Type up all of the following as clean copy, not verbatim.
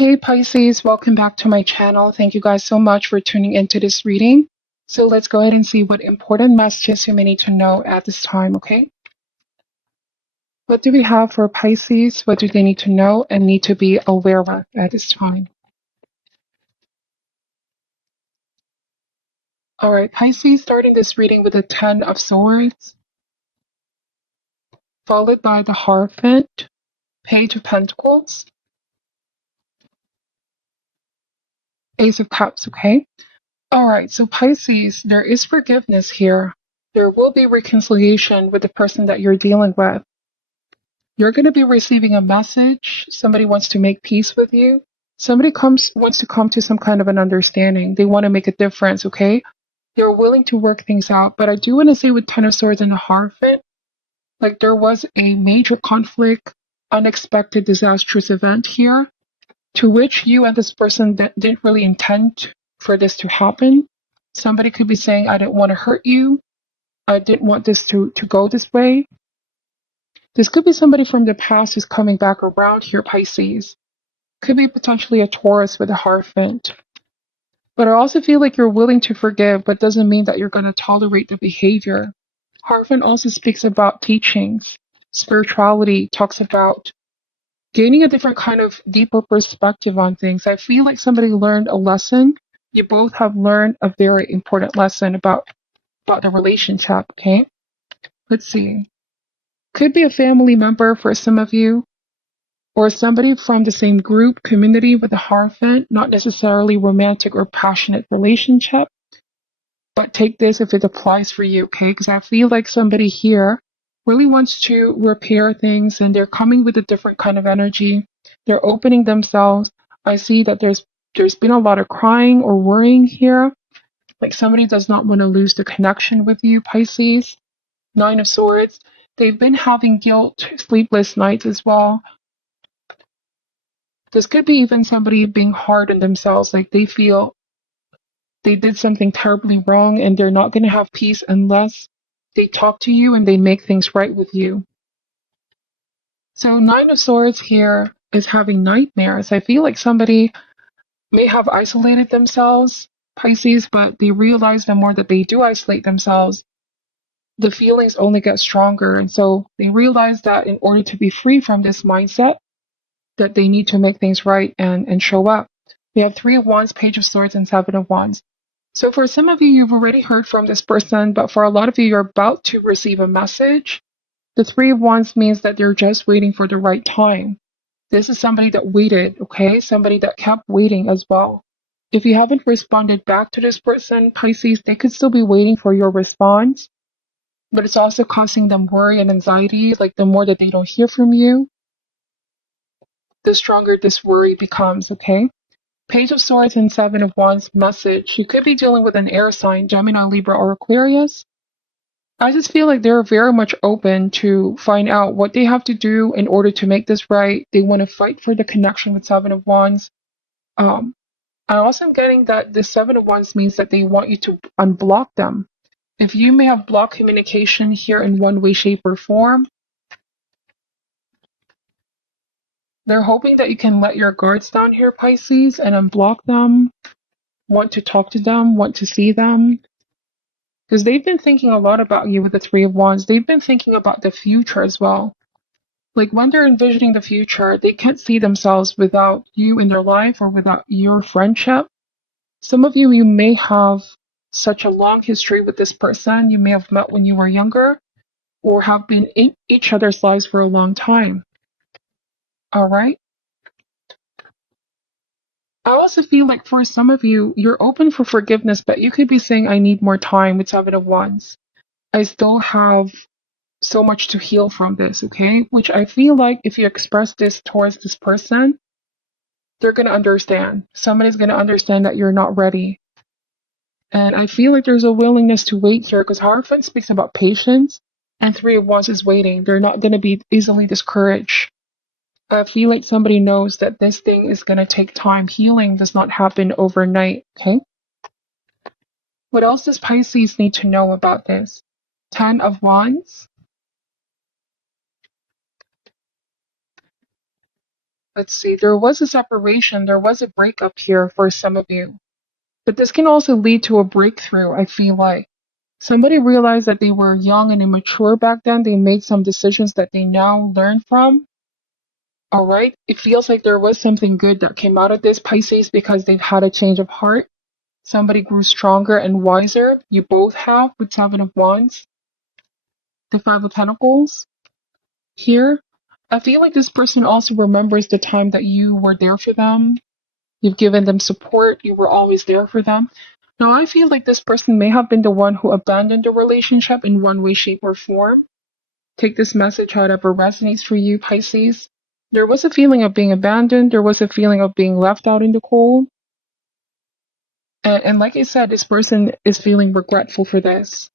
Hey Pisces, welcome back to my channel. Thank you guys so much for tuning into this reading. So let's go ahead and see what important messages you may need to know at this time, okay? What do we have for Pisces? What do they need to know and need to be aware of at this time? All right, Pisces, starting this reading with the Ten of Swords, followed by the Hierophant, Page of Pentacles, Ace of Cups, okay? All right, so Pisces, there is forgiveness here. There will be reconciliation with the person that you're dealing with. You're going to be receiving a message. Somebody wants to make peace with you. Somebody wants to come to some kind of an understanding. They want to make a difference, okay? They're willing to work things out. But I do want to say with Ten of Swords and the Hierophant, like there was a major conflict, unexpected, disastrous event here, to which you and this person didn't really intend for this to happen. Somebody could be saying, I didn't want to hurt you. I didn't want this to go this way. This could be somebody from the past who's coming back around here, Pisces. Could be potentially a Taurus with a Hierophant. But I also feel like you're willing to forgive, but doesn't mean that you're going to tolerate the behavior. Hierophant also speaks about teachings. Spirituality talks about gaining a different kind of deeper perspective on things. I feel like somebody learned a lesson. You both have learned a very important lesson about the relationship, okay? Let's see. Could be a family member for some of you, or somebody from the same group, community with a Hierophant, not necessarily romantic or passionate relationship, but take this if it applies for you, okay? Because I feel like somebody here really wants to repair things and they're coming with a different kind of energy. They're opening themselves. I see that there's been a lot of crying or worrying here. Like somebody does not want to lose the connection with you, Pisces. Nine of Swords. They've been having guilt, sleepless nights as well. This could be even somebody being hard on themselves, like they feel they did something terribly wrong and they're not going to have peace unless they talk to you and they make things right with you. So Nine of Swords here is having nightmares. I feel like somebody may have isolated themselves, Pisces, but they realize the more that they do isolate themselves, the feelings only get stronger. And so they realize that in order to be free from this mindset, that they need to make things right and show up. We have Three of Wands, Page of Swords, and Seven of Wands. So for some of you, you've already heard from this person, but for a lot of you, you're about to receive a message. The Three of Wands means that they're just waiting for the right time. This is somebody that waited, okay? Somebody that kept waiting as well. If you haven't responded back to this person, Pisces, they could still be waiting for your response, but it's also causing them worry and anxiety. Like the more that they don't hear from you, the stronger this worry becomes, okay? Page of Swords and Seven of Wands message. You could be dealing with an air sign, Gemini, Libra, or Aquarius. I just feel like they're very much open to find out what they have to do in order to make this right. They want to fight for the connection with Seven of Wands. I also am getting that the Seven of Wands means that they want you to unblock them. If you may have blocked communication here in one way, shape, or form, they're hoping that you can let your guards down here, Pisces, and unblock them, want to talk to them, want to see them. Because they've been thinking a lot about you with the Three of Wands. They've been thinking about the future as well. Like when they're envisioning the future, they can't see themselves without you in their life or without your friendship. Some of you may have such a long history with this person. You may have met when you were younger or have been in each other's lives for a long time. All right. I also feel like for some of you, you're open for forgiveness, but you could be saying, I need more time with Seven of Wands. I still have so much to heal from this, okay? Which I feel like if you express this towards this person, they're going to understand. Somebody's going to understand that you're not ready. And I feel like there's a willingness to wait here because Hierophant speaks about patience and Three of Wands is waiting. They're not going to be easily discouraged. I feel like somebody knows that this thing is going to take time. Healing does not happen overnight, okay? What else does Pisces need to know about this? Ten of Wands. Let's see, there was a separation, there was a breakup here for some of you. But this can also lead to a breakthrough, I feel like. Somebody realized that they were young and immature back then. They made some decisions that they now learn from. All right. It feels like there was something good that came out of this, Pisces, because they've had a change of heart. Somebody grew stronger and wiser. You both have with Seven of Wands, the Five of Pentacles here. I feel like this person also remembers the time that you were there for them. You've given them support. You were always there for them. Now, I feel like this person may have been the one who abandoned the relationship in one way, shape, or form. Take this message however resonates for you, Pisces. There was a feeling of being abandoned. There was a feeling of being left out in the cold. And like I said, this person is feeling regretful for this.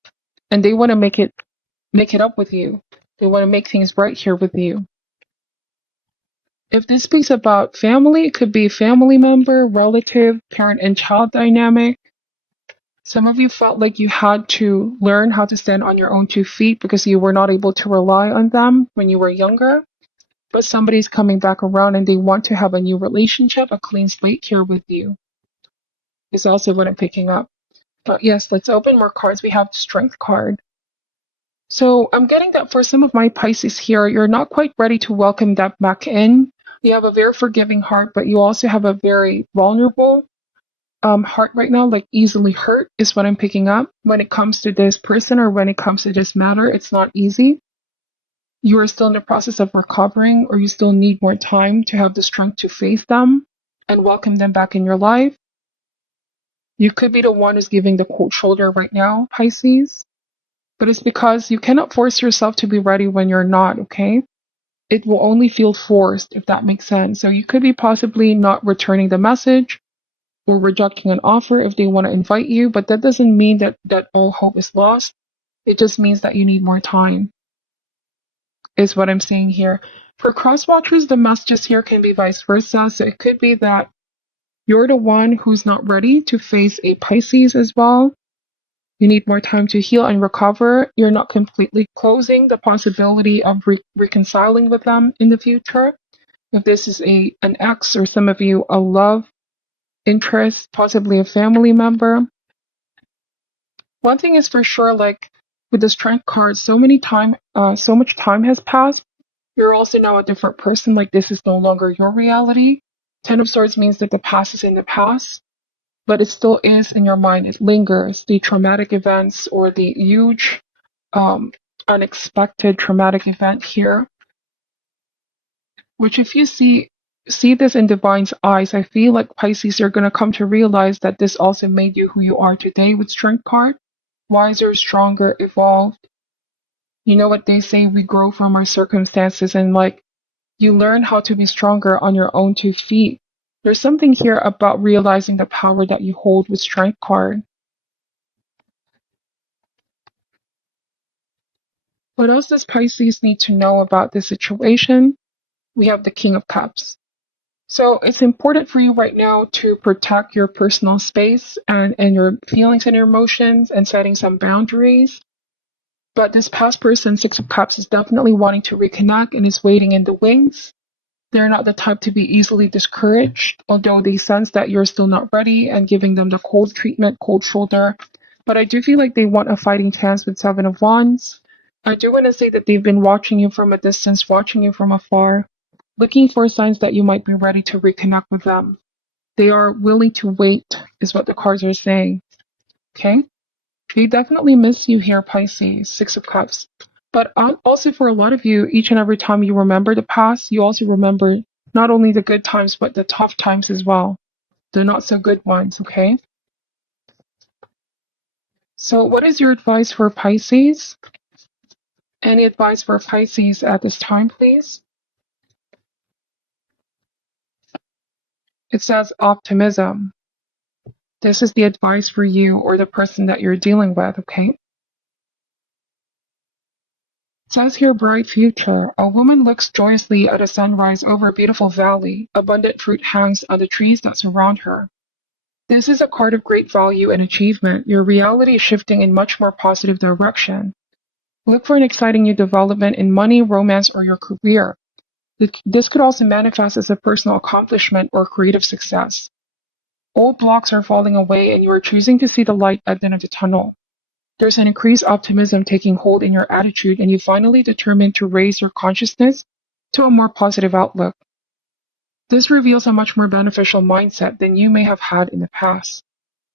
And they want to make it up with you. They want to make things right here with you. If this speaks about family, it could be family member, relative, parent and child dynamic. Some of you felt like you had to learn how to stand on your own 2 feet because you were not able to rely on them when you were younger. But somebody's coming back around and they want to have a new relationship, a clean slate here with you. Is also what I'm picking up. But yes, let's open more cards. We have the Strength card. So I'm getting that for some of my Pisces here, you're not quite ready to welcome that back in. You have a very forgiving heart, but you also have a very vulnerable heart right now, like easily hurt is what I'm picking up. When it comes to this person or when it comes to this matter, it's not easy. You are still in the process of recovering, or you still need more time to have the strength to face them and welcome them back in your life. You could be the one who's giving the cold shoulder right now, Pisces, but it's because you cannot force yourself to be ready when you're not, okay? It will only feel forced, if that makes sense. So you could be possibly not returning the message or rejecting an offer if they want to invite you, but that doesn't mean that all hope is lost. It just means that you need more time, is what I'm saying here. For cross watchers, the messages here can be vice versa. So it could be that you're the one who's not ready to face a Pisces as well. You need more time to heal and recover. You're not completely closing the possibility of reconciling with them in the future. If this is an ex, or some of you a love interest, possibly a family member. One thing is for sure, like with the Strength card, so much time has passed. You're also now a different person. Like this is no longer your reality. Ten of Swords means that the past is in the past, but it still is in your mind. It lingers. The traumatic events or the huge, unexpected traumatic event here, which if you see this in divine's eyes, I feel like Pisces are going to come to realize that this also made you who you are today with Strength card. Wiser, stronger, evolved. You know what they say, we grow from our circumstances, and like you learn how to be stronger on your own 2 feet. There's something here about realizing the power that you hold with Strength card. What else does Pisces need to know about this situation? We have the King of Cups. So it's important for you right now to protect your personal space and your feelings and your emotions and setting some boundaries. But this past person, Six of Cups, is definitely wanting to reconnect and is waiting in the wings. They're not the type to be easily discouraged, although they sense that you're still not ready and giving them the cold treatment, cold shoulder. But I do feel like they want a fighting chance with Seven of Wands. I do want to say that they've been watching you from a distance, watching you from afar, looking for signs that you might be ready to reconnect with them. They are willing to wait, is what the cards are saying. Okay? They definitely miss you here, Pisces, Six of Cups. But also for a lot of you, each and every time you remember the past, you also remember not only the good times, but the tough times as well. The not so good ones, okay? So what is your advice for Pisces? Any advice for Pisces at this time, please? It says optimism. This is the advice for you or the person that you're dealing with, okay? It says here, bright future. A woman looks joyously at a sunrise over a beautiful valley. Abundant fruit hangs on the trees that surround her. This is a card of great value and achievement. Your reality is shifting in much more positive direction. Look for an exciting new development in money, romance, or your career. This could also manifest as a personal accomplishment or creative success. Old blocks are falling away and you are choosing to see the light at the end of the tunnel. There's an increased optimism taking hold in your attitude, and you finally determined to raise your consciousness to a more positive outlook. This reveals a much more beneficial mindset than you may have had in the past.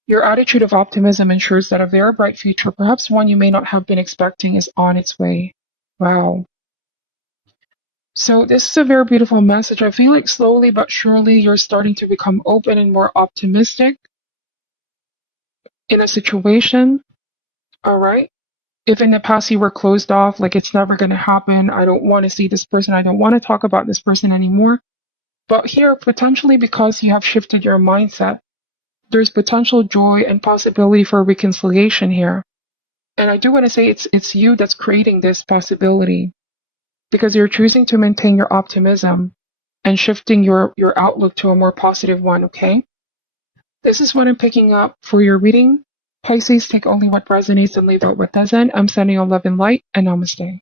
Your attitude of optimism ensures that a very bright future, perhaps one you may not have been expecting, is on its way. Wow. So this is a very beautiful message. I feel like slowly but surely you're starting to become open and more optimistic in a situation. All right. If in the past you were closed off, like it's never going to happen, I don't want to see this person, I don't want to talk about this person anymore. But here, potentially because you have shifted your mindset, there's potential joy and possibility for reconciliation here. And I do want to say it's you that's creating this possibility because you're choosing to maintain your optimism and shifting your outlook to a more positive one, okay? This is what I'm picking up for your reading. Pisces, take only what resonates and leave out what doesn't. I'm sending you love and light, and namaste.